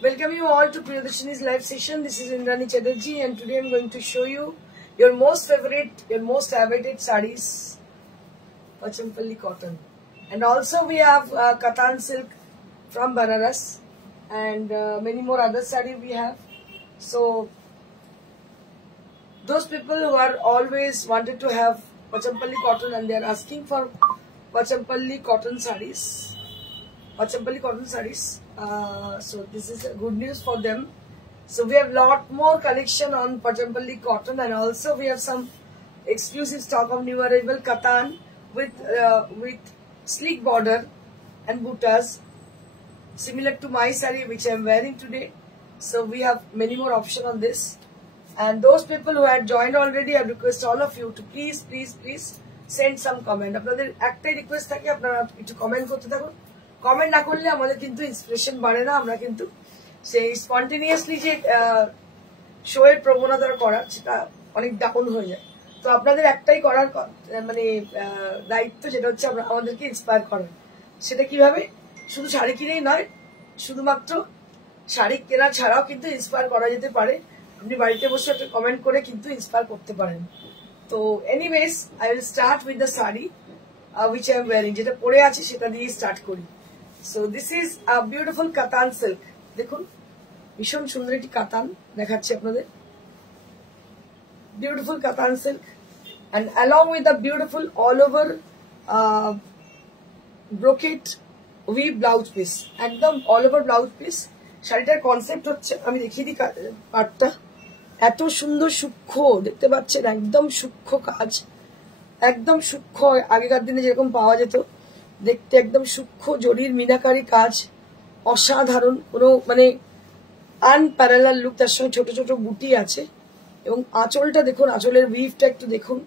Welcome you all to Priyadashini's live session. This is Indrani Chatterjee, and today I'm going to show you your most favorite, your most awaited sarees, Pachampalli cotton. And also we have Katan silk from Banaras, and many more other sarees we have. So those people who are always wanted to have Pachampalli cotton and they are asking for Pachampalli cotton sarees. Pachampalli cotton sarees. So this is good news for them. So we have lot more collection on Pachampalli cotton, and also we have some exclusive stock of new arrival Katan with sleek border and buttas, similar to my saree which I am wearing today. So we have many more options on this. And those people who had joined already, I request all of you to please send some comment. আপনাদের একটাই request থাকে, আপনারা একটু comment করতে থাকুন। Comment না করলে আমাদের কিন্তু ইন্সপিরেশন বাড়ে না, আমরা কিন্তু সেই স্পন্টেনিয়াসলি যে শো এর প্রবণতা করার সেটা অনেক ডাউন হয়ে যায়। তো আপনাদের একটাই করার মানে দায়িত্ব, যেটা হচ্ছে আমাদেরকে ইন্সপায়ার করার। সেটা কিভাবে? শুধু শাড়ি কিনেই নয়, শুধুমাত্র শাড়ি কেনা ছাড়াও কিন্তু ইন্সপায়ার করা যেতে পারে। আপনি বাড়িতে বসে একটা কমেন্ট করে কিন্তু ইন্সপায়ার করতে পারেন। তো anyways I will start with the sari which I am wearing, যেটা পরে আছে সেটা দিয়ে স্টার্ট করি। So this is a beautiful কাতান সিল্ক। দেখুন ভীষণ সুন্দর একটি কাতান দেখাচ্ছি আপনাদের, বিউটিফুল কাতান silk, and along with the beautiful all over brocade weave blouse piece, একদম all over blouse piece। শাড়িটার কনসেপ্ট হচ্ছে, আমি দেখিয়ে দিই পাটটা, এত সুন্দর সূক্ষ্ম দেখতে পাচ্ছেন, একদম সূক্ষ্ম কাজ, একদম সূক্ষ্ম, আগেকার দিনে যেরকম পাওয়া যেত দেখতে, একদম সূক্ষ্ম জরির মিনাকারি কাজ, অসাধারণ, কোনো মানে আনপ্যারালাল লুক। তার সঙ্গে ছোট ছোট বুটি আছে, এবং আঁচলটা দেখুন, আঁচলের উইভটা একটু দেখুন।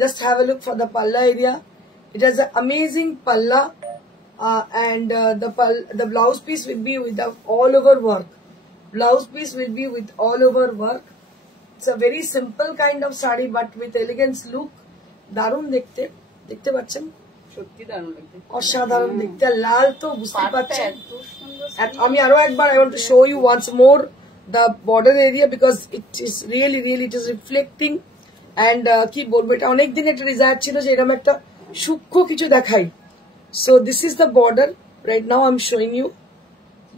Just have a look for the pallu area. It has a amazing pallu, and the blouse piece will be with the all over work. Blouse piece will be with all over work. It's a very simple kind of saree but with elegance look. দারুণ দেখতে, দেখতে পাচ্ছেন, সত্যি দারুণ লাগছে, অসাধারণ দেখতে। লাল তো বুঝতে পারছেন। আমি আরো একবার I want to show you once more the border area because it is really it is reflecting, and কি বলবো, এটা অনেকদিন একটা ডিজায়ার ছিল যে এরকম একটা সূক্ষ্ম কিছু দেখাই। So this is the border. Right now I'm showing you.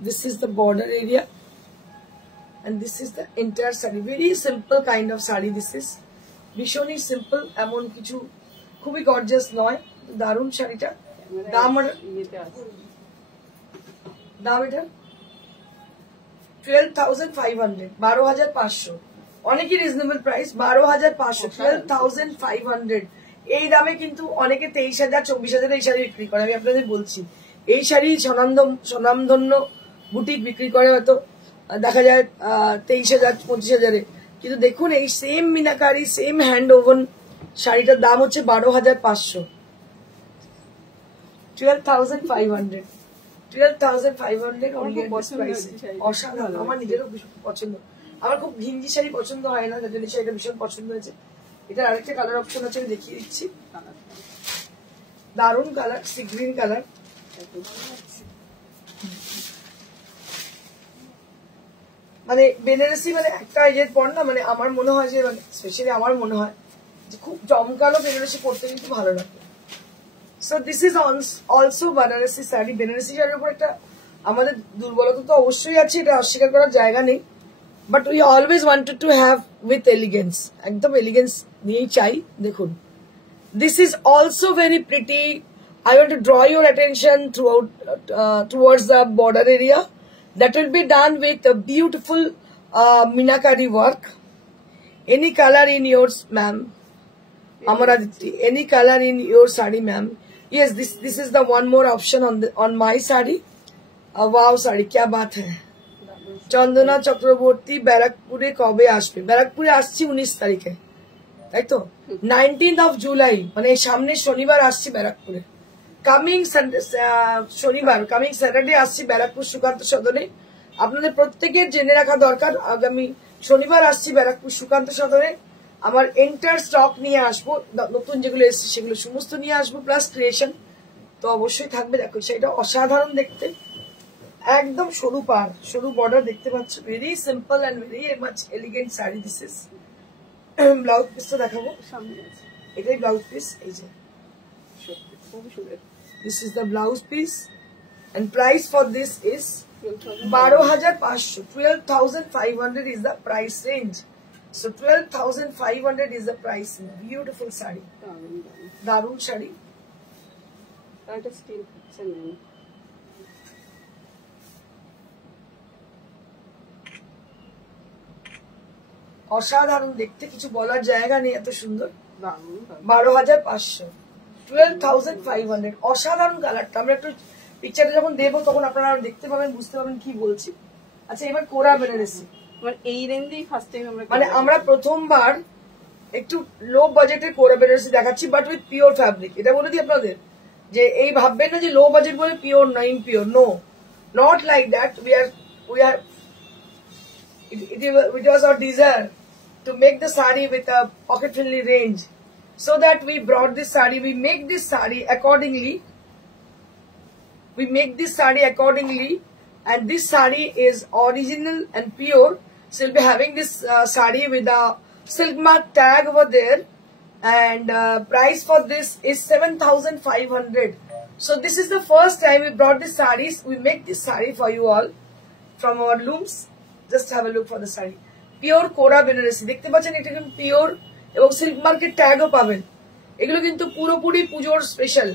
This is the border area, and this is the entire saree. Very simple kind of saree. This is ভীষণই সিম্পল, এমন কিছু খুবই গর্জিয়াস নয়, দারুণ শাড়িটা। দাম এটা 12,500, 12,500, অনেকই রিজনেবল প্রাইস, 12,500, 12,500। এই দামে কিন্তু অনেকে 23,000, 24,000 এই শাড়ি বিক্রি করে। আমি আপনাদের বলছি, এই শাড়ি স্বনামধন্য বুটিক বিক্রি করে, হয়তো দেখা যায় 23,000, 25,000। কিন্তু দেখুন এই same meenakari, same hand woven শাড়িটার দাম হচ্ছে 12,500, 12,500, 12,500 অসাধারণ। আমার নিজেরও পছন্দ, আমার খুব ঘিঞ্জি শাড়ি পছন্দ হয় না, যাদের শাড়িটা ভীষণ পছন্দ হয়েছে। এটার আরেকটা কালার অপশন আছে, আমি দেখিয়ে দিচ্ছি। দারুণ কালার, সি গ্রিন কালার। মানে বেনারসি মানে একটা এর পর না, মানে আমার মনে হয় যে, মানে স্পেশালি আমার মনে হয় যে খুব জমকালো বেনারসি পড়তে কিন্তু ভালো লাগে। So this is also Banarasi sari. Banarasi শাড়ির উপর একটা আমাদের দুর্বলতা তো অবশ্যই আছে, এটা অস্বীকার করার জায়গা নেই, but we always wanted to have with elegance, একদম এলিগেন্স নিয়েই চাই। দেখুন this is also very pretty. I want to draw your attention towards the border area. That will be done with a beautiful minakari work. Any color in yours, ma'am. Amaraditi, any color in your sari, ma'am. Yes, this is the one more option on my sari. Wow, sari, kya baat hai. চন্দনা চক্রবর্তী ব্যারাকপুরে কবে আসবে? ব্যারাকপুরে আসছি 19 তারিখে, তাই তো? 19th of July, মানে সামনের শনিবার আসছি ব্যারাকপুরে। কামিং শনিবার, কামিং স্যাটারডে আসছি ব্যারাকপুর সুকান্ত সদনে। আপনাদের প্রত্যেকের জেনে রাখা দরকার, আগামী শনিবার আসছি ব্যারাকপুর সুকান্ত সদনে। আমার এন্টার স্টক নিয়ে আসবো, নতুন যেগুলো এসছে সেগুলো সমস্ত নিয়ে আসবো, প্লাস ক্রিয়েশন তো অবশ্যই থাকবে। দেখো সেটা অসাধারণ দেখতে, একদম সরু পার, সরু বর্ডার দেখতে পাচ্ছ, very simple and very much elegant sari. This is blouse piece, তো দেখাবো এটাই ব্লাউজ পিস। এই যে this is the blouse piece and price for this is 12,500, 12,500 is the price range. So 12,500 is the price. Beautiful sari, darun shari. That is still অসাধারণ দেখতে, কিছু বলার জায়গা নেই, এত সুন্দর। 12,500, 12,500, অসাধারণ কালারটা। আমরা একটু পিকচারটা যখন দেবো তখন আপনারা দেখতে পাবেন, বুঝতে পারবেন কি বলছি। আচ্ছা, এবার কোরা বেনারসি, এই রেঞ্জেই ফার্স্ট টাইম মানে আমরা প্রথমবার একটু লো বাজেটের কোরা বেনারসি দেখাচ্ছি, বাট উইথ পিওর ফ্যাব্রিক। এটা বলে দিই আপনাদের যে এই ভাববেন না যে লো বাজেট বলে পিওর না, impure, no, not like that. We are it was our desire to make the sari with a pocket friendly range, so that we brought this sari. We make this sari accordingly. And this sari is original and pure. So we'll be having this sari with a silk mark tag over there, and price for this is 7,500. So this is the first time we brought this saris. We make this sari for you all from our looms. Just have a look for the sari. Pure কোরা বেনারসি দেখতে পাচ্ছেন, এটা কিন্তু pure এবং silk market ট্যাগও পাবেন। এগুলো কিন্তু পুরোপুরি পুজোর স্পেশাল।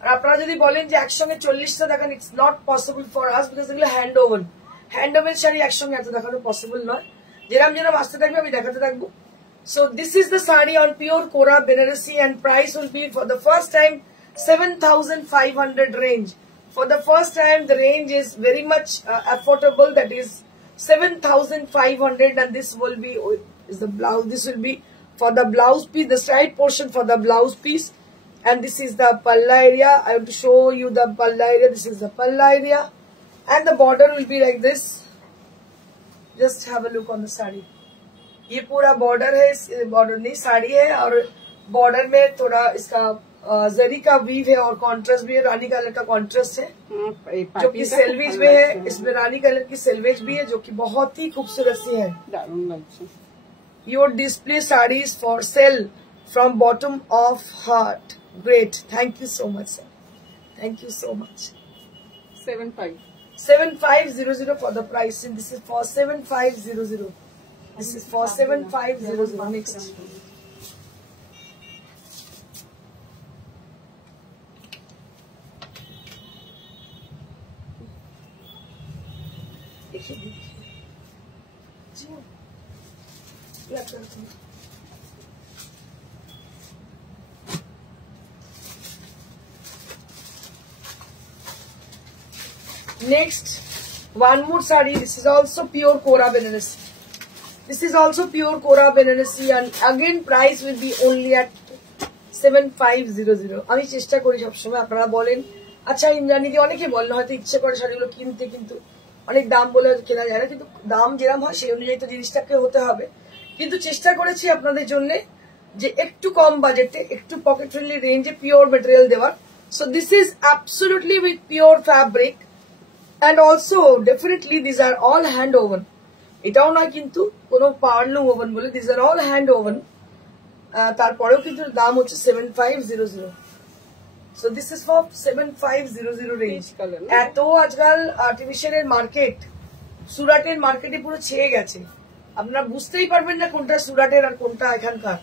আর আপনারা যদি বলেন যে একসঙ্গে 40টা দেখান, it's not possible for us, because এগুলো হ্যান্ড ওভেন শাড়ি একসঙ্গে এত দেখানো পসিবল নয়। যেরাম আসতে থাকবে আমি দেখাতে থাকবো। So this is the sari on pure কোরা Banarasi, and price will be for the first time 7,500 range. For the first time the range is very much affordable, that is 7,500, and this will be is the blouse. This will be for the blouse piece, the side portion for the blouse piece, and this is the palla area. I have to show you the palla area. This is the palla area, and the border will be like this. Just have a look on the sari. ये पूरा border है, border नहीं साड़ी है, और border में थोड़ा इसका जरी का वीव है और कॉन्ट्रास्ट भी है, रानी कलर का कॉन्ट्रास्ट है जो कि सेल्वेज में है। इसमें रानी कलर की सेल्वेज भी है जो कि बहुत ही खूबसूरत सी है। Your display saris for sale from bottom of heart, great, thank you so much sir, thank you so much. 7500 for the price, and this is for 7500. This is for 7500. Next, next, one more sari. This is also pure Kora Benarasi. This is also pure Kora Benarasi, and again price will be only at 7500. আমি চেষ্টা করি সবসময়, আপনারা বলেন আচ্ছা ইন্দ্রাণীদি, অনেকে বলেন হয়তো ইচ্ছে করে শাড়িগুলো কিনতে, কিন্তু অনেক দাম বলে কেনা যায় না, কিন্তু দাম যেরকম হয় সেই অনুযায়ী তো জিনিসটাকে হতে হবে। কিন্তু চেষ্টা করেছি আপনাদের জন্য যে একটু কম বাজেটে, একটু পকেট ফ্রেন্ডলি রেঞ্জে পিওর মেটেরিয়াল দেওয়ার। So this is absolutely with pure fabric, and also definitely these are all hand woven. এটাও নয় কিন্তু কোনো পাওয়ারলুম ওভেন বলে, these are all hand woven. তারপরেও কিন্তু দাম হচ্ছে 7500. So this is for 7500 range. এত আজকাল আর্টিফিশিয়ালের মার্কেট, সুরাটের মার্কেটে পুরো ছেয়ে গেছে, আপনারা বুঝতেই পারবেন না কোনটা সুরাটের আর কোনটা এখানকার।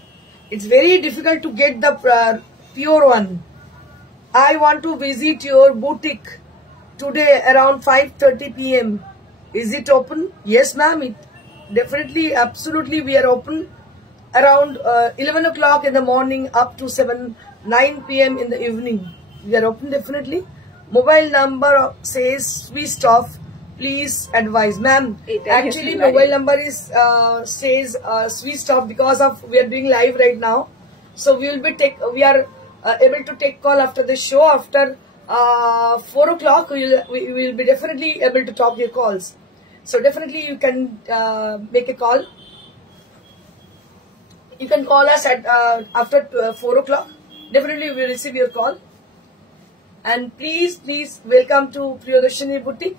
It's very difficult to get the pure one. I want to visit your boutique today around 5:30 p.m. Is it open? Yes, ma'am. It definitely, absolutely, we are open around 11 o'clock in the morning up to 9 p.m. in the evening. We are open definitely. Mobile number says switched off. Please advise, ma'am. Actually, mobile number is says switched off because of we are doing live right now. So we will be we are able to take call after the show. After 4 o'clock, we will be definitely able to talk your calls. So definitely you can make a call. You can call us at after 4 o'clock. Definitely we will receive your call. And please welcome to Priyadarshini Boutique.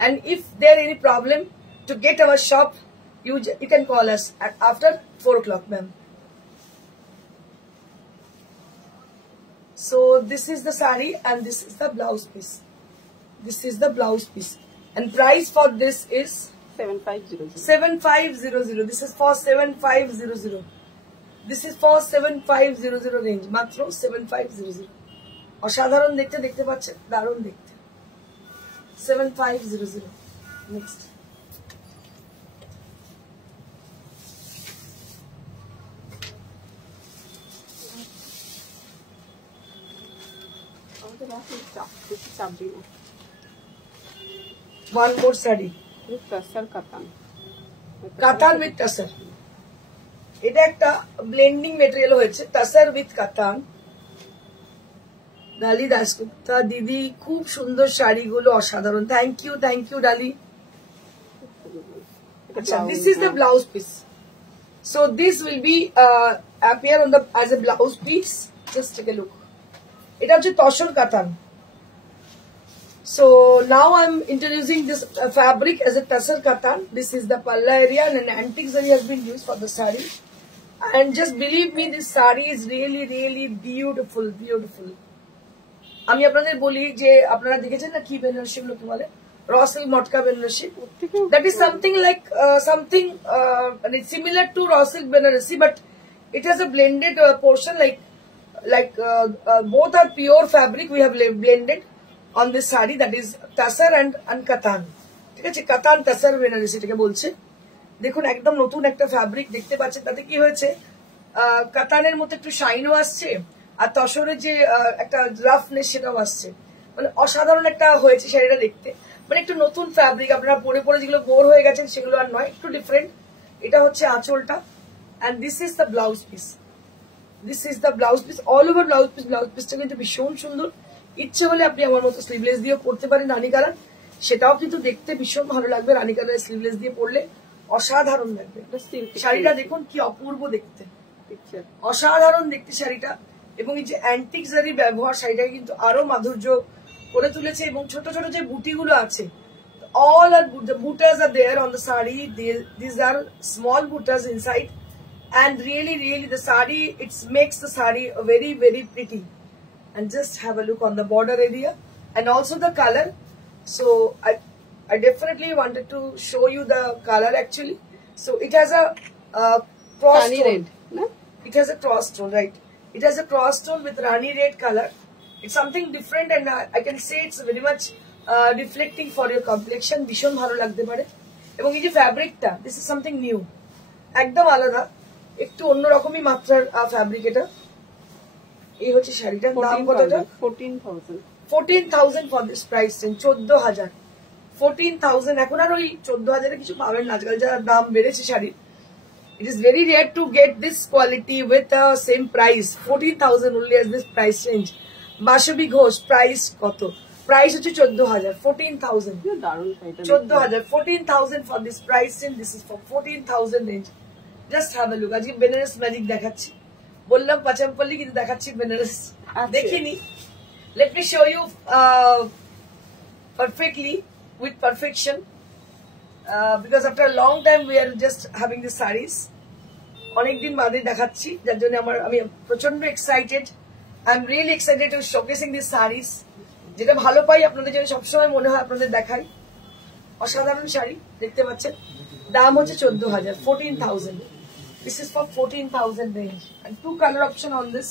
And if there any problem to get our shop, you can call us at after 4 o'clock, ma'am. So this is the sari and this is the blouse piece. This is the blouse piece. And price for this is 7500. 7500. This is for 7500. This is for 7500 range. Matro 7500. অসাধারণ দেখতে পাচ্ছেন, দারুণ দেখতে। 7500. Next. One more sari. With tussar katan. Katan with tussar. এটা একটা blending material হয়েছে, tussar with কাতান। ডালি দাসগুপ্তা দিদি, খুব সুন্দর শাড়িগুলো, অসাধারণ। থ্যাংক ইউ ডালি। আচ্ছা, this is the blouse piece. So this will be appear on the as a blouse piece. Just take a look. এটা হচ্ছে তসর কাতান। So now I'm introducing this fabric as a tassar katan. This is the palla area and an antique zari has been used for the sari. And just believe me, this sari is really beautiful. আমি আপনাদের বলি যে আপনারা দেখেছেন না কি বেনারসি গুলো বলে, raw silk matka Banarasi. That is something like something similar to raw silk Banarasi, but it has a blended portion like both are pure fabric. We have blended on this sari, that is tassar and katan. ঠিক আছে, কাতান তাসার বেনারসি এটাকে বলছে। দেখুন একদম নতুন একটা fabric দেখতে পাচ্ছেন। তাতে কি হয়েছে, কাতানের মধ্যে একটু শাইনও আসছে আর তসরের যে একটা রাফনেস সেটাও আসছে। মানে অসাধারণ একটা হয়েছে শাড়িটা দেখতে। মানে একটু নতুন ফ্যাব্রিক, আপনারা পরে যেগুলো বোর হয়ে গেছেন সেগুলো আর নয়, একটু ডিফারেন্ট। এটা হচ্ছে আঁচলটা। and this is the blouse piece. This is the blouse piece, all over blouse piece টা কিন্তু ভীষণ সুন্দর। ইচ্ছে হলে আপনি আমার মতো স্লিভলেস দিয়ে পরতে পারেন রানী কালার, সেটাও কিন্তু দেখতে ভীষণ ভালো লাগবে। রানী কালারের স্লিভলেস দিয়ে পরলে অসাধারণ লাগবে। শাড়িটা দেখুন কি অপূর্ব দেখতে, অসাধারণ দেখতে শাড়িটা। এবং এই যে অ্যান্টিক জারি ব্যবহার শাড়িটাকে কিন্তু আরো মাধুর্য করে তুলেছে। এবং ছোট ছোট যে বুটিগুলো আছে, all are the buttas are there on the sari. These are small buttas inside, and really the sari, it makes the sari very pretty. And just have a look on the border area and also the color. So I definitely wanted to show you the color actually. So it has a cross Rani tone. red, no? It has a cross tone, right? It has a cross tone with Rani red color. It's something different, and I can say it's very much reflecting for your complexion. ভীষণ ভালো লাগতে পারে। এবং এই যে ফ্যাব্রিকটা, this is something new, একদম আলাদা, একটু অন্যরকমই মাত্রার ফ্যাব্রিক এটা। এই হচ্ছে শাড়িটার দাম কতটা? 14,000 for this price range, 14,000। 14,000 এখন আর ওই 14,000 কিছু পাবেন না, আজকাল যা দাম বেড়েছে শাড়ির। It is very rare to get this quality with the same price. 14,000 only as this price range. Basabi Ghosh price কত? প্রাইস হচ্ছে 14,000। 14,000 14,000 14,000 for this price range. This is for 14,000 range. Just have a look. আজকে Benaras magic দেখাচ্ছি, বললাম পাচামপল্লি কিন্তু দেখাচ্ছি বেনারস। দেখিনি, let me show you perfectly with perfection, because after a long time we are just having the sarees. অনেকদিন বাদে দেখাচ্ছি, যার জন্য আমি প্রচন্ড excited. I am really excited to showcasing these sarees. যেটা ভালো পাই আপনাদের জন্য সবসময় মনে হয় আপনাদের দেখাই। অসাধারণ শাড়ি দেখতে পাচ্ছেন। দাম হচ্ছে 14,000, 14,000. This is for 14,000 range, and two color option on this.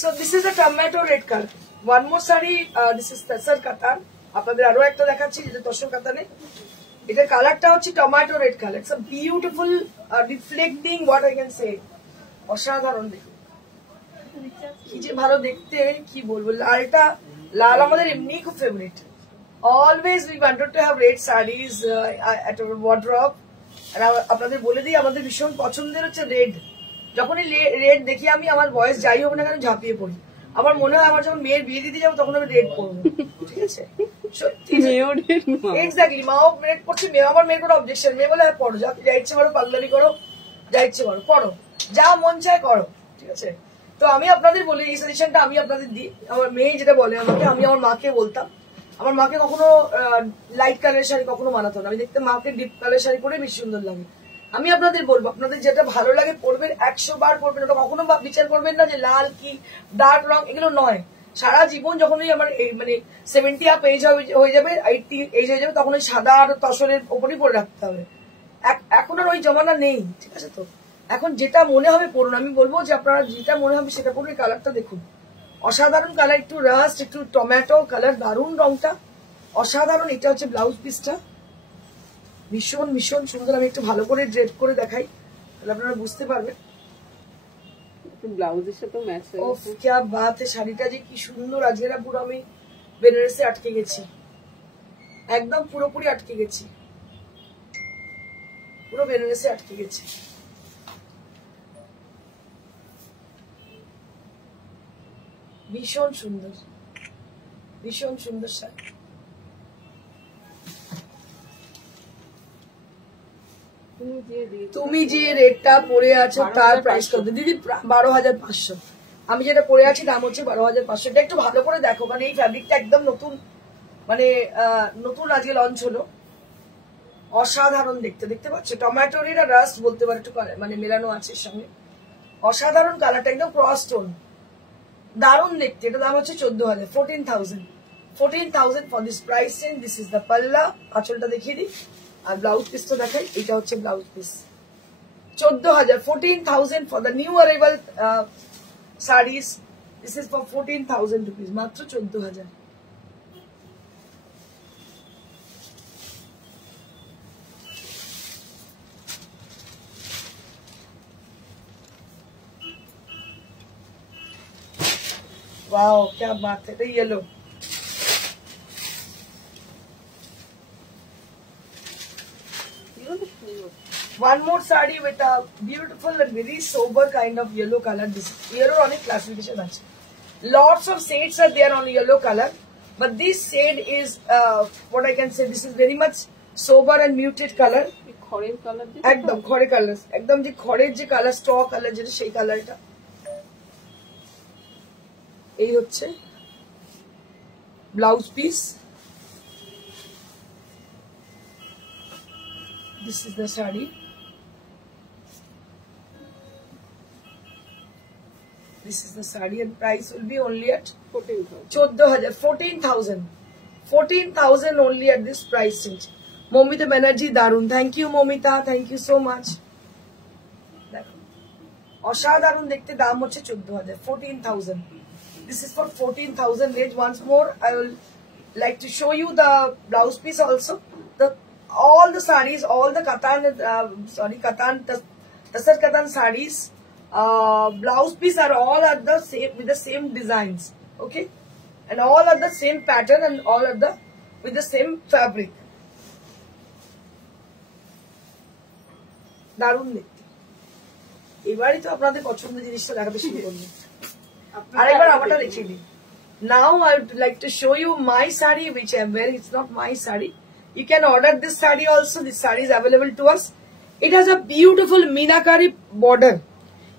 So this is a tomato red color. One more saree, this is Tasar Katan. আপনাদের আরো একটা দেখাচ্ছি যেটা তসর কাতানে। এটা কালারটা হচ্ছে tomato red colour. It's a beautiful reflecting what I can say. অসাধারণ দেখুন কি যে ভালো দেখতে, কি বলবো। লালটা, লাল আমাদের এমনি খুব favourite. Always we wanted to have red saris at our wardrobe. আর আপনাদের বলে দিই আমাদের ভীষণ পছন্দের হচ্ছে রেড। যখনই রেড দেখি আমি, আমার বয়স যাই হোক না কেন ঝাঁপিয়ে পড়ি। আমার মনে হয় আমার যখন মেয়ের বিয়ে দিতে যাবো তখন আমি রেড পরবো, ঠিক আছে? এক্স্যাক্টলি, মাও রেড পড়ছে, আমার মেয়ের কোনো অবজেকশন। মেয়ে বলে পড়ো, যা ইচ্ছে করো, পাগলামি করো, যা ইচ্ছে করো, পড়ো, যা মন চায় করো, ঠিক আছে? তো আমি আপনাদের বলি, এই সাজেশনটা আমি আপনাদের দিই। আমার মেয়ে যেটা বলে আমাকে, আমি আমার মাকে বলতাম, আমার মাকে কখনো লাইট কালারের শাড়ি কখনো মানাতো না। আমি দেখতে মাকে ডিপ কালারের শাড়ি পরে বেশি সুন্দর লাগে। আমি আপনাদের বলবো, আপনাদের যেটা ভালো লাগে পরবেন, 100 বার পরবেন। ওটা কখনো বিচার করবেন না যে লাল কি ডার্ক রং, এগুলো নয়। সারা জীবন যখনই আমার মানে 70 আপ এজ হয়ে যাবে, 80 এজ হয়ে যাবে, তখন ওই সাদা আর তসরের ওপরই পরে রাখতে হবে। এখন আর ওই জমানা নেই, ঠিক আছে? তো এখন যেটা মনে হবে পড়ুন। আমি বলবো যে আপনারা যেটা মনে হবে সেটা পড়ুন। কালারটা দেখুন, অসাধারণ কালার, একটু রাস্ট, একটু টমেটো কালার, দারুণ রংটা, অসাধারণ। এটা হচ্ছে ব্লাউজ পিসটা, ভীষণ ভীষণ সুন্দর। আমি একটু ভালো করে ড্রেপ করে দেখাই, তাহলে আপনারা বুঝতে পারবেন। ব্লাউজের সাথে ম্যাচ হয়ে ওফ क्या बात है, শাড়িটা যে কি সুন্দর। আজকে না পুরো আমি বেনারসে আটকে গেছি, একদম পুরোপুরি আটকে গেছি, পুরো বেনারসে আটকে গেছি। ভীষণ সুন্দর, ভীষণ সুন্দর শাড়ি। তুমি যে রেটটা পরে আছো তার প্রাইস কত দিদি? 12,500। আমি যেটা পরে আছি দাম হচ্ছে 12,500। এটা একটু ভালো করে দেখো, মানে এই ফ্যাব্রিকটা একদম নতুন, মানে নতুন আজকে লঞ্চ হলো। অসাধারণ দেখতে, দেখতে পাচ্ছ টমেটোর এটা রাস্ট বলতে পারে, একটু মানে মেলানো আছে এর সঙ্গে। অসাধারণ কালারটা, একদম ক্রস টোন, দারুণ দেখতে। এটা দাম হচ্ছে 14,000, 14,000 for this price range. This is the পাল্লা। আঁচলটা দেখিয়ে দিই আর ব্লাউজ পিসটা দেখাই। এটা হচ্ছে blouse piece, 14,000, 14,000 for the new arrival saris. This is for 14,000 rupees, মাত্র 14,000। वाओ क्या बात है। Yellow, one more saree with a beautiful and very sober kind of yellow color. This yellow on a classification ache. Lots of shades are there on yellow color, but this shade is what I can say, this is very much sober and muted color. খড়ের colour, একদম খড়ের colour, একদম যে খড়ের যে colour, straw colour যেটা, সেই কালারটা। এই হচ্ছে blouse piece. This is the saree. This is the saree and price will be only at 14,000, 14,000 only at this price range. Momita Banerjee, darun. Thank you Momita, thank you so much. দেখো অসাধারণ দেখতে, দাম হচ্ছে 14,000, 14,000. This is for 14,000 range. Once more, I will like to show you the blouse piece also. All the sarees, all the Katan, Tasar Katan sarees, blouse piece are all at the same, with the same designs, okay, and all are the same pattern and all are the with the same fabric. দারুণ দেখতে। এবারই তো আপনাদের পছন্দের জিনিসটা দেখাতে শুরু করবেন। আরেকবার আমারটা দেখিয়ে দিই। Now I would like to show you my saree which I am wearing. It's not my saree. You can order this saree also. This saree is available to us. It has a beautiful Meenakari border.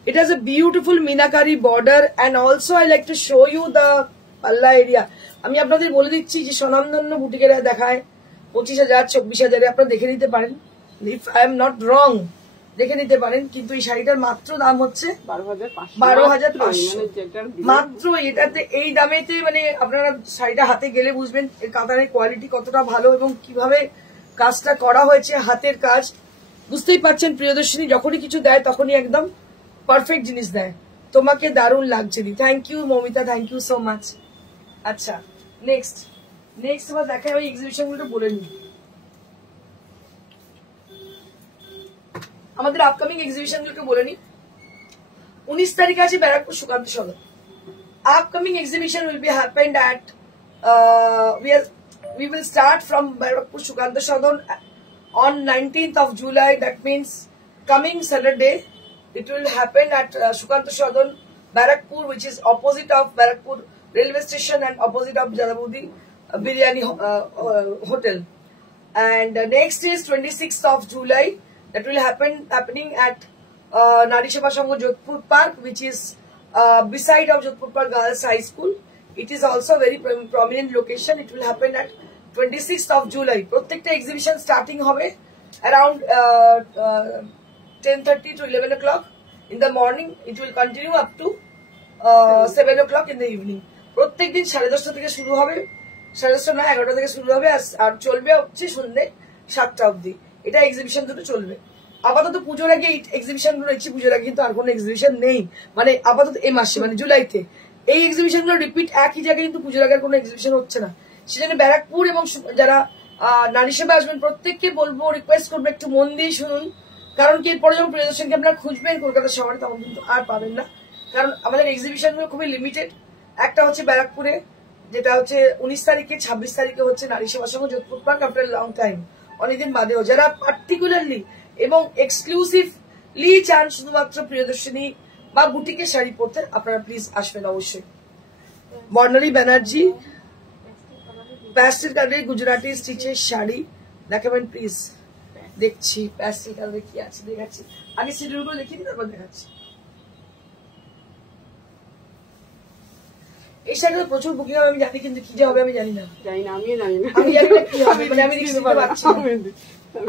It has a beautiful Meenakari border, and also I like to show you the palla area. আমি আপনাদের বলে দিচ্ছি যে স্বনামধন্য বুটিকেরা দেখায় 25,000, 24,000 আপনারা দেখে নিতে পারেন। If I am not wrong, দেখে নিতে পারেন। কিন্তু এই শাড়িটার মাত্র দাম হচ্ছে 12,500 মাত্র। এটাতে এই দামেতে মানে আপনারা শাড়িটা হাতে গেলে বুঝবেন এর কাতানের কোয়ালিটি কতটা ভালো এবং কিভাবে কাজটা করা হয়েছে, হাতের কাজ। বুঝতেই পারছেন প্রিয়দর্শিনী যখনই কিছু দেয় তখনই একদম পারফেক্ট জিনিস দেয়। তোমাকে দারুণ লাগছে দি। Thank you Mamita, thank you so much. আচ্ছা নেক্সট এবার দেখাই ওই এক্সিবিশন গুলো বলে নি। আমাদের আপকামিং এক্সিবিশন গুলোকে বলে নি। 19 তারিখে আছে ব্যারাকপুর সুকান্ত সদন। Upcoming exhibition will be happened at we will start from Barakpur Shukanta Sadon on 19th of July. That means coming Saturday. It will happen at Shukanta Sadon, Barakpur, which is opposite of Barakpur railway station and opposite of Jalabudi Biryani Hotel. And next is 26th of July. That will happening at Nari Sabha Sangh Jodhpur Park, which is beside of Jodhpur Park Girls High School. It is also a very prominent location. It will happen at 26th of July. Protecta exhibition starting hobe around 10:30 to 11 o'clock in the morning. It will continue up to 7 o'clock in the evening. প্রত্যেক দিন 10:30 থেকে শুরু হবে, 10:30 না 11টা থেকে শুরু হবে আর চলবে হচ্ছে সন্ধ্যে 7টা অবধি। এটা এক্সিবিশন দুটো চলবে। আপাতত পুজোর আগে এই এক্সিবিশন গুলো দেখছি, পুজোর আগে কিন্তু আর কোনো এক্সিবিশন নেই, মানে আপাতত এই মাসে মানে জুলাইতে এই এক্সিবিশন গুলো রিপিট একই জায়গায়, কিন্তু পুজোর আগে কোনো এক্সিবিশন হচ্ছে না। সেজন্য ব্যারাকপুর এবং যারা নারী সেবা আসবেন প্রত্যেককে বলবো, রিকোয়েস্ট করবো একটু মন দিয়ে শুনুন, কারণ কি এরপরে যখন প্রিয়দর্শনকে আপনারা খুঁজবেন কলকাতা শহরে তখন কিন্তু আর পাবেন না, কারণ আমাদের এক্সিবিশন গুলো খুবই লিমিটেড। একটা হচ্ছে ব্যারাকপুরে, যেটা হচ্ছে 19 তারিখে, 26 তারিখে হচ্ছে Nari Seva Sangha Jodhpur Park after long time, অনেকদিন বাদেও। যারা পার্টিকুলারলি এবং এক্সক্লুসিভলি চান শুধুমাত্র প্রিয়দর্শিনী বা বুটিকের শাড়ি পরতে, আপনারা প্লিজ আসবেন অবশ্যই। বর্ণালী ব্যানার্জি প্যাস্টেল কালারের গুজরাটি স্টিচের শাড়ি দেখাবেন প্লিজ। দেখছি প্যাস্টেল কালারে কি আছে, দেখাচ্ছি। আগে শিডিউল গুলো দেখিয়ে দিই, তারপর দেখাচ্ছি। এই শাড়িটা প্রচুর বুকিং হবে আমি জানি, কিন্তু কি যে হবে আমি জানি না। আমিও জানি না, আমি জানি না কি হবে, মানে আমি রিস্ক নিতে পারছি না,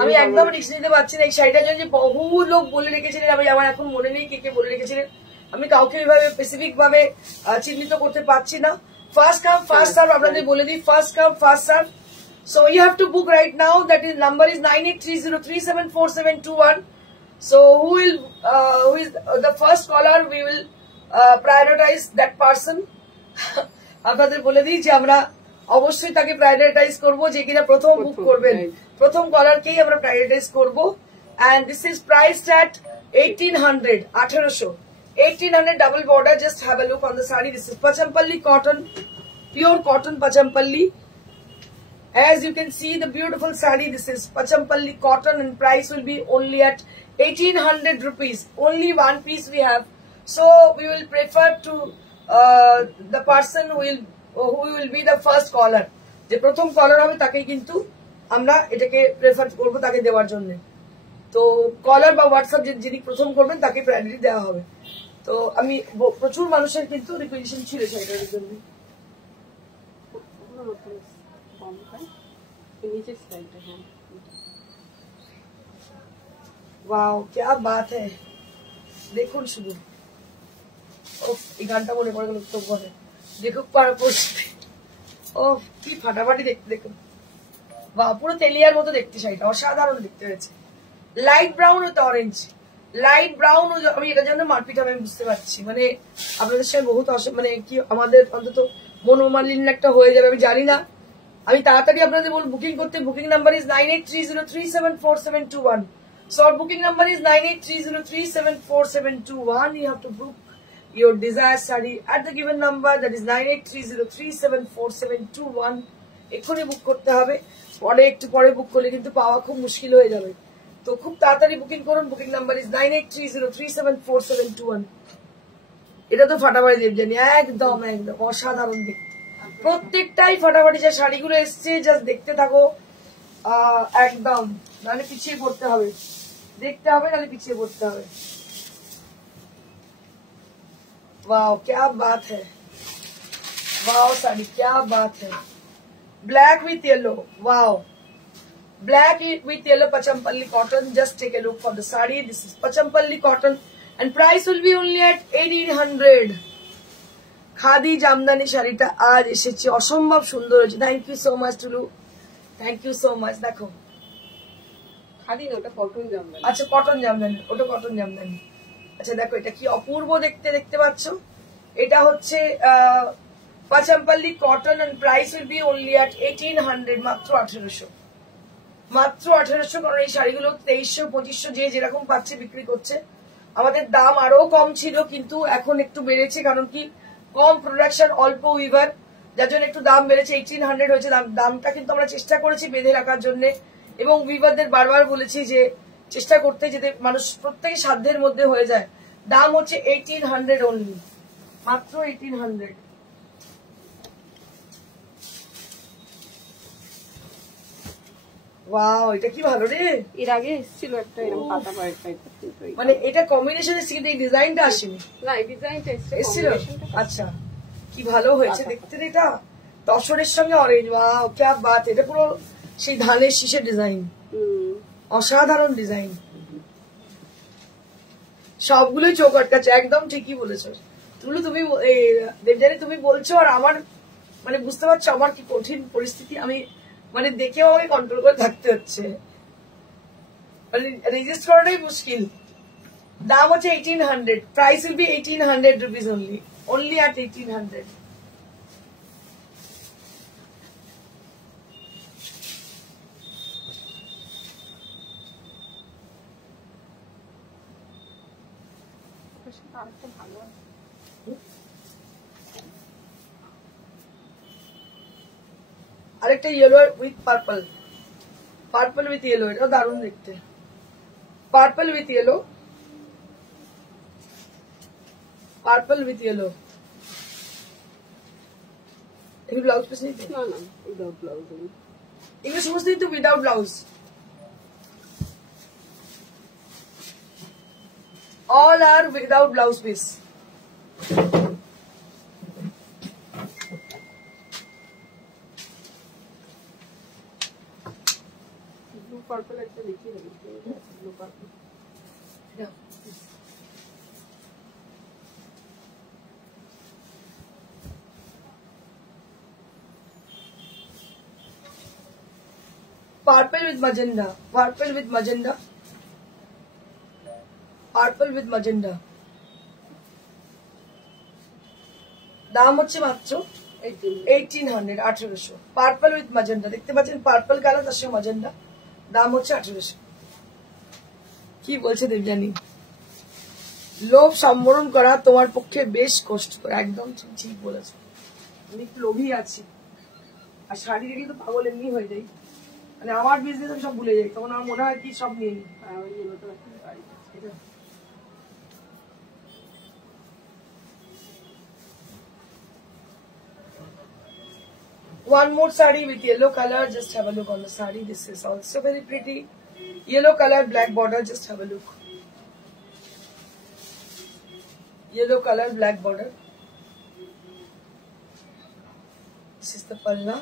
আমি একদম রিস্ক নিতে পারছি না। এই শাড়িটার জন্য বহু লোক বলে রেখেছিলেন, আমি আমার এখন মনে নেই কে কে বলে রেখেছিলেন, আমি কাউকে এইভাবে স্পেসিফিক ভাবে চিহ্নিত করতে পারছি না। ফার্স্ট কাম ফার্স্ট সার্ভ আপনাদের বলে দিই, first come first serve. So you have to book right now, that is number is 9830374721. So who is the first caller, we will prioritize that person. আপনাদের বলে দিই যে আমরা অবশ্যই তাকে প্রায়োরিটাইজ করবো, যে কিনা প্রথম বুক করবেন, প্রথম কলারকেই আমরা প্রায়োরিটাইজ করবো। And this is priced at 1800, 1800 double border. Just have a look on the saree. This is Pachampalli cotton, pure cotton Pachampalli. As you can see the beautiful saree, this is Pachampalli cotton and price will be only at 1800 rupees. Only one piece we have, so we will prefer to the person who will be the first caller. যে প্রথম কলার হবে তাকেই কিন্তু আমরা এটাকে prefer করবো তাকে দেওয়ার জন্য। তো কলার বা হোয়াটসঅ্যাপ যিনি প্রথম করবেন তাকে প্রায়োরিটি দেওয়া হবে। তো আমি প্রচুর মানুষের কিন্তু রিকোয়েশন ছিল সেটার জন্য। ওয়াও क्या बात है, দেখুন শুধু এই গানটা মনে পড়ে গেল তো বলে দেখুক পাড়া পড়ছে। ও কি ফাটাফাটি দেখতে, দেখুন বা পুরো তেলিয়ার মতো দেখতে, শাড়িটা অসাধারণ দেখতে হয়েছে। Light brown with orange, light brown. আমি এটার জন্য মারপিট আমি বুঝতে পারছি, মানে আপনাদের সঙ্গে বহুত মানে কি আমাদের অন্তত মনোমালিন্য একটা হয়ে যাবে আমি জানি না। আমি তাড়াতাড়ি আপনাদের বল বুকিং করতে। Booking number is 9830374721. So our booking number is 9830374721. You have to book your desired saree at the given number, that is 9830374721. এক্ষুনি বুক করতে হবে, পরে একটু পরে বুক করলে কিন্তু পাওয়া খুব মুশকিল হয়ে যাবে। তো খুব তাড়াতাড়ি বুকিং করুন। Booking number is 9830374721. এটা তো ফাটাফাটি দেবজানি, একদম একদম অসাধারণ দেখতে, প্রত্যেকটাই ফাটাফাটি। যা শাড়িগুলো এসছে জাস্ট দেখতে থাকো, একদম নাহলে পিছিয়ে পড়তে হবে, দেখতে হবে নাহলে পিছিয়ে পড়তে হবে। वाओ क्या बात है, वाओ साड़ी क्या बात है। Black with yellow, wow black with yellow Pachampalli cotton. Just take a look for the saree. This is Pachampalli cotton and price will be only at 1800. Khadi Jamdani শাড়িটা আজ এসেছে, অসম্ভব সুন্দর হয়েছে। Thank you so much Tulu, thank you so much. দেখো খাদি ওটা cotton Jamdani, আচ্ছা cotton Jamdani, ওটা কটন জামদানি। আচ্ছা দেখো এটা কি অপূর্ব দেখতে, দেখতে পাচ্ছ? এটা হচ্ছে Pochampally cotton and price will be only at 1800, মাত্র 1800, মাত্র 1800। কারণ এই শাড়িগুলো 2300 2500 যে যেরকম পাচ্ছে বিক্রি করছে। আমাদের দাম আরো কম ছিল, কিন্তু এখন একটু বেড়েছে, কারণ কি কম প্রোডাকশন, অল্প উইভার, যার জন্য একটু দাম বেড়েছে। 1800 হয়েছে দামটা, কিন্তু আমরা চেষ্টা করেছি বেঁধে রাখার জন্য, এবং উইভারদের বারবার বলেছি যে চেষ্টা করতে, যাতে মানুষ প্রত্যেকের সাধ্যের মধ্যে হয়ে যায়। দাম হচ্ছে 1800 অনলি, মাত্র 1800। ওয়াও, এটা কি ভালো রে। এর আগে এসেছিল একটা এরকম পাতা পাড়ের টাইপের, কিন্তু মানে এটা কম্বিনেশন এসেছে, কিন্তু এই ডিজাইনটা আসেনি। না, এই ডিজাইনটা এসেছিল। আচ্ছা, কি ভালো হয়েছে দেখতে রে এটা, তসরের সঙ্গে অরেঞ্জ। ওয়াও কি বাত, এটা পুরো সেই ধানের শীষের ডিজাইন, অসাধারণ ডিজাইন, সবগুলোই চোখ আটকাচ্ছে। একদম ঠিকই বলেছো তুমি দেবযানী, তুমি বলছো আর আমার মানে বুঝতে পারছো আমার কি কঠিন পরিস্থিতি। আমি মানে দেখেও আমাকে কন্ট্রোল করে থাকতে হচ্ছে, মানে রেজিস্ট করাটাই মুশকিল। দাম হচ্ছে 1800, price will B 1800 rupees only, only at 1800। আরেকটা ভালো আছে। আরেকটা yellow with purple, purple with yellow, এটাও দারুণ দেখতে। Purple with yellow, purple with yellow. এগুলো ব্লাউজ পিস নেই? না না, উইদাউট ব্লাউজ। এগুলো সমস্ত কিন্তু without blouse, all are without blouse piece. Blue purple একটা দেখিয়ে দেবে, blue purple. Purple with magenta, purple with magenta, purple with magenta. দাম হচ্ছে মাত্র 1800, 1800। পার্পল উইথ ম্যাজেন্ডা, দেখতে পাচ্ছেন পার্পল কালার, তার সঙ্গে ম্যাজেন্ডা, দাম হচ্ছে 1800। কি বলছে দেবযানী? লোভ সম্বরণ করা তোমার পক্ষে বেশ কষ্টকর। একদম ঠিক বলেছো, আমি একটু লোভী আছি, আর শাড়ি রেখে তো পাগল এমনি হয়ে যাই, মানে আমার বিজনেস আমি সব ভুলে যাই, তখন আমার মনে হয় কি সব নিয়ে নিই। One more saree with yellow color, just have a look on the saree. This is also very pretty. Yellow color, black border, just have a look. Yellow color, black border. This is the palla.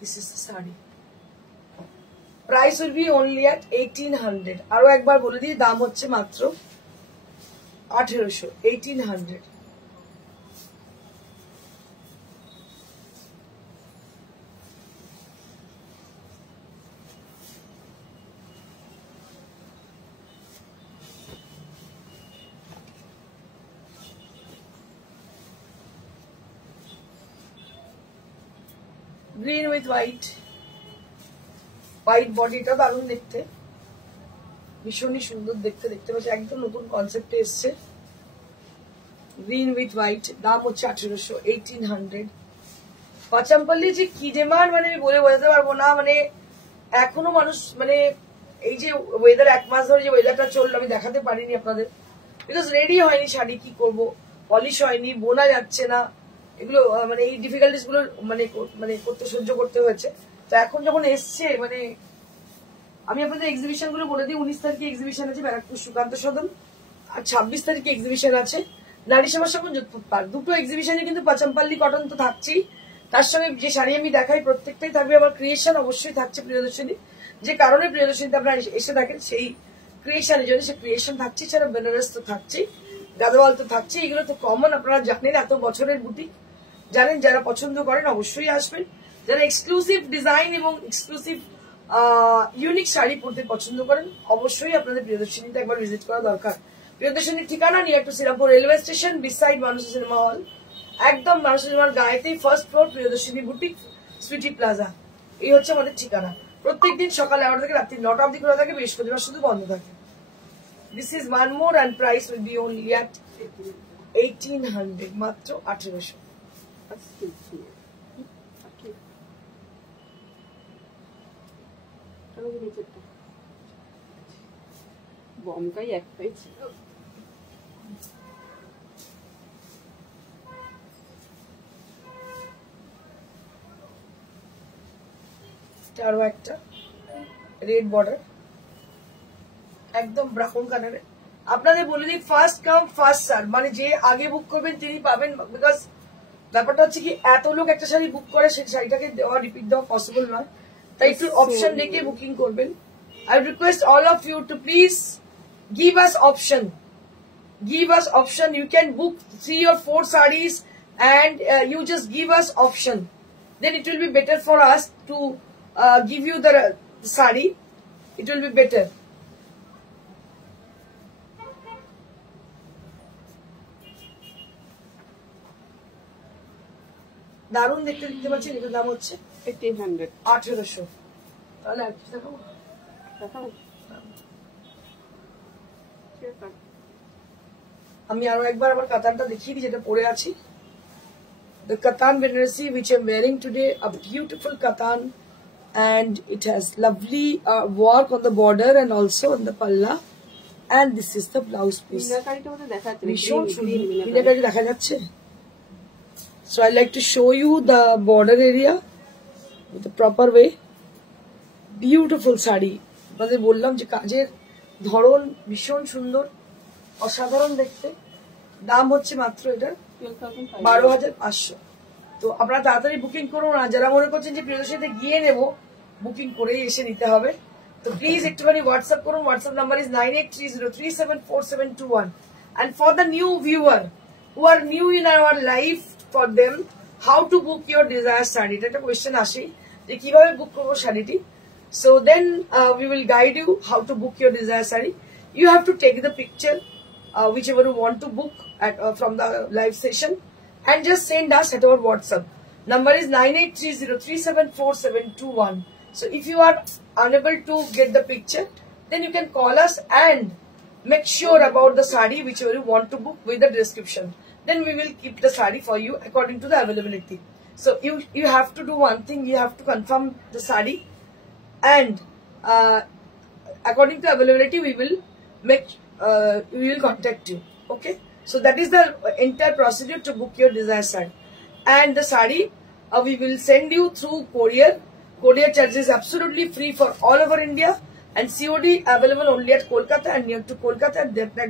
This is the saree. Price will be only at 1800. আরো একবার বলে দিই, দাম হচ্ছে মাত্র 1800, 1800। Green with white, white বডিটা দারুণ দেখতে, ভীষণই সুন্দর দেখতে, দেখতে পাচ্ছি একদম নতুন কনসেপ্টে এসছে। গ্রিন উইথ হোয়াইট, দাম হচ্ছে 1800, 1800। পাচামপাল্লি যে কি ডিমান্ড, মানে আমি বলে বোঝাতে পারবো না। মানে এখনো মানুষ, মানে এই যে ওয়েদার, এক মাস ধরে যে ওয়েদারটা চললো, আমি দেখাতে পারিনি আপনাদের, বিকজ রেডি হয়নি শাড়ি, কি করব, পলিশ হয়নি, বোনা যাচ্ছে না, এগুলো মানে এই ডিফিকাল্টিস গুলো মানে করতে সহ্য করতে হয়েছে। তো এখন যখন এসছে, মানে আমি আপনাদের এক্সিবিশন গুলো বলে দিই। 19 তারিখে এক্সিবিশন আছে ব্যারাকপুর সুকান্ত সদন, আর 26 তারিখে এক্সিবিশন আছে নারী সমাজ সঙ্গে যোধপুর পার্ক। দুটো এক্সিবিশনে কিন্তু পাচামপাল্লি কটন তো থাকছেই, তার সঙ্গে যে শাড়ি আমি দেখাই প্রত্যেকটাই থাকবে আমার ক্রিয়েশন, অবশ্যই থাকছে প্রিয়দর্শনী। যে কারণে প্রিয়দর্শনীতে আপনারা এসে দেখেন, সেই ক্রিয়েশনের জন্য সে ক্রিয়েশন থাকছে, সেটা বেনারস তো থাকছেই, গাদোয়াল তো থাকছে, এগুলো তো কমন, আপনারা জানেন, এত বছরের বুটিক জানেন। যারা পছন্দ করেন অবশ্যই আসবেন, যারা এক্সক্লুসিভ ডিজাইন এবং এক্সক্লুসিভ ইউনিক শাড়ি পরতে পছন্দ করেন অবশ্যই আপনাদের প্রিয়দর্শনীতে একবার ভিজিট করা দরকার। প্রিয়দর্শনীর ঠিকানা near to Serampore railway station, beside Mansa cinema hall, একদম মানসা সিনেমার গায়েতেই, first floor, Priyadarshini boutique, Sweety Plaza. এই হচ্ছে আমাদের ঠিকানা। প্রত্যেকদিন সকাল 11টা থেকে রাত্রি 9টা অবধি খোলা থাকে, বৃহস্পতিবার শুধু বন্ধ থাকে। This is one more and price will be only at 1800, মাত্র 1800। বমকাই একটাই ছিল। আরো একটা রেড বর্ডার, একদম ব্রাউন কালারের। আপনাদের বলে দিই, ফার্স্ট কাম ফার্স্ট সার্ভ, মানে যে আগে বুক করবেন তিনি পাবেন। বিকজ ব্যাপারটা হচ্ছে কি, এত লোক একটা শাড়ি বুক করে সেই শাড়িটাকে দেওয়া, রিপিট দেওয়া পসিবল নয়, তাই একটু অপশন দেখে বুকিং করবেন। I request all of you to please give us option. Give us option. You can book 3 or 4 sarees and you just give us option. Then it will be better for us to give you the saree. It will be better. দারুণ দেখতে দেখতে পাচ্ছেন। এটার দাম হচ্ছে 1800। 1800। তাহলে আর কিছু দেখাবো? আমি আরো একবার আমার কাতানটা দেখিয়ে দিই যেটা পরে আছি। The katan Banarasi which I'm wearing today, a beautiful katan, and it has lovely work on the border and also on the palla, and this is the blouse piece. ভীষণ সুন্দর মিনাকারি দেখা যাচ্ছে। So I like to show you the border area with the proper way. Beautiful sari. আপনাদের বললাম যে কাজের ধরন ভীষণ সুন্দর, অসাধারণ দেখতে। দাম হচ্ছে মাত্র এটার 12,500। তো আপনারা তাড়াতাড়ি বুকিং করুন। আর যারা মনে করছেন যে প্রিয়দর্শনীতে গিয়ে নেব, বুকিং করেই এসে নিতে হবে। তো প্লিজ একটুখানি হোয়াটসঅ্যাপ করুন। WhatsApp number is 9830374721। And for the new viewer who are new in our life, for them how to book your desired sari, এটা একটা কোয়েশ্চেন আসে যে কিভাবে বুক করবো শাড়িটি। So then we will guide you how to book your desired saree. You have to take the picture whichever you want to book at, from the live session, and just send us at our WhatsApp. Number is 9830374721. So if you are unable to get the picture, then you can call us and make sure about the saree whichever you want to book with the description. Then we will keep the saree for you according to the availability. So you have to do one thing. You have to confirm the saree, and according to availability we will contact you. Okay, so that is the entire procedure to book your desired saree. And the saree we will send you through courier. Courier charge is absolutely free for all over India, and COD available only at Kolkata and near to Kolkata,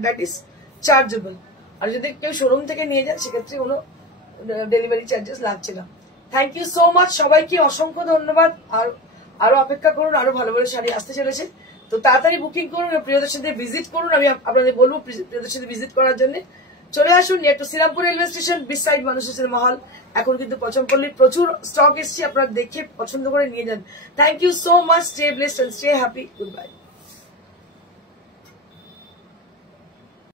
that is chargeable. আর যদি কেউ showroom থেকে নিয়ে যায় সেক্ষেত্রে কোনো delivery charges লাগছে না। Thank you so much, সবাইকে অসংখ্য ধন্যবাদ। আর আরো অপেক্ষা করুন, আরো ভালো ভালো শাড়ি আসতে চলেছে। তো তাড়াতাড়ি বুকিং করুন, প্রিয়দর্শনীতে ভিজিট করুন। আমি আপনাদের বলবো প্রিয়দর্শনীতে ভিজিট করার জন্য চলে আসুন near to Serampore railway station, beside Mansa cinema hall. এখন কিন্তু পচমপল্লির প্রচুর স্টক এসছে, আপনারা দেখে পছন্দ করে নিয়ে যান। Thank you so much, stay blessed and stay happy, good by.